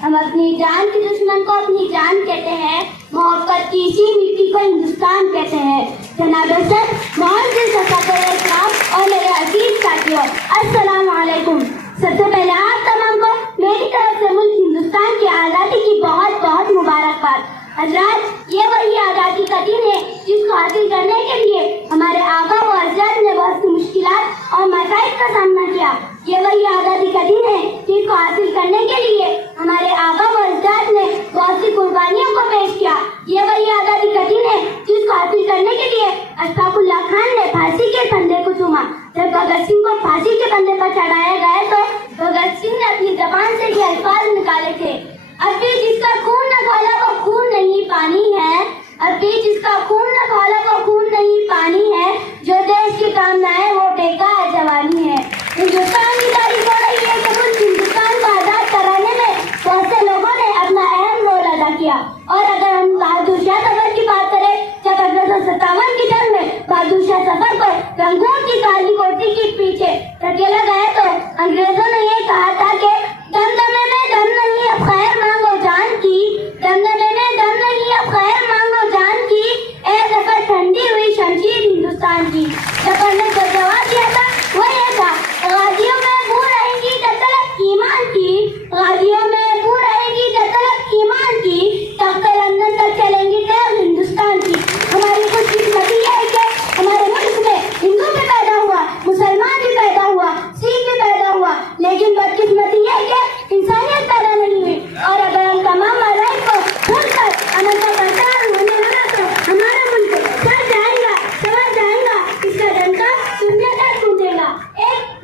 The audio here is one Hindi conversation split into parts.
हम अपनी जान के दुश्मन को अपनी जान कहते हैं, मोहब्बत की इसी मिट्टी को हिंदुस्तान कहते हैं। जनाब सर मोहम्मद इस्लाम और मेरे अजीज साथियों, अस्सलाम वालेकुम। सबसे पहले आप तमाम को मेरी तरफ से मुल्क हिंदुस्तान की आज़ादी की बहुत बहुत मुबारकबाद। हज़रात, ये वही आज़ादी का दिन है जिसको हासिल करने के लिए हमारे आबा व अजदाद ने बहुत सी मुश्किलात और मसाइल का सामना किया। ये वही आज़ादी का दिन है जिसको हासिल करने के लिए हमारे आबा व अजदाद ने बहुत सी कुर्बानियों को पेश किया। ये वही आज़ादी का दिन है जिसको हासिल करने के लिए अशफाकुल्लाह खान ने फांसी के फंदे को चूमा। जब भगत सिंह को फांसी के फंदे पर चढ़ाया गया तो भगत सिंह ने अपनी जबान से ये अल्फाज निकाले थे, अब भी जिसका खून न खौला वो खून नहीं पानी है, अब भी जिसका खून न खौला वो खून नहीं पानी है, जो देश के काम न आए वो बेकार जवानी है। हिंदुस्तान की तारीफ हो रही है कि मुल्क हिंदुस्तान को आजाद कराने में बहुत से लोगों ने अपना अहम रोल अदा किया। और अगर हम बहादुर शाह सफर की बात करें, जब 1857 की जंग में बहादुर शाह सफर को रंगून की काली कोठी के पीछे धकेला गया तो अंग्रेजों ने ये कहा था कि दमदमे में दम नहीं, अब खैर मांगो जान की, दमदमे में दम नहीं, अब खैर मांगो जान की, ए जफर ठंडी हुई शमशीर हिंदुस्तान की। जफर ने जो जवाब दिया था वो ये था, गाजियों में बू रहेगी जब तक ईमान की, गाजियों में बू रहेगी जब तक ईमान की, तब तक लंदन तक चलेंगी ट्रेन हिंदुस्तान की। हमारी खुशकिस्मती है कि हमारे मुल्क में हिंदू भी पैदा हुआ, मुसलमान भी पैदा हुआ, सिख भी पैदा हुआ, लेकिन बदकिस्मती है कि इंसानियत पैदा नहीं हुई। और अगर हम तमाम मज़ाहिब को छोड़कर अमल का बरकरार होने लगा तो हमारा मुल्क सर जाएगा, समझ जाएगा, इसका डंका सुनने तक गूंजेगा।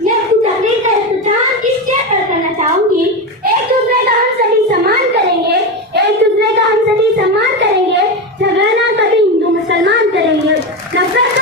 मैं अपनी तकरीर का इख्तिताम इस शेर पर करना चाहूंगी, एक दूसरे का हम सभी सम्मान करेंगे, एक दूसरे का हम सभी सम्मान करेंगे, झगड़ा ना कभी हिंदू मुसलमान करेंगे, नफरत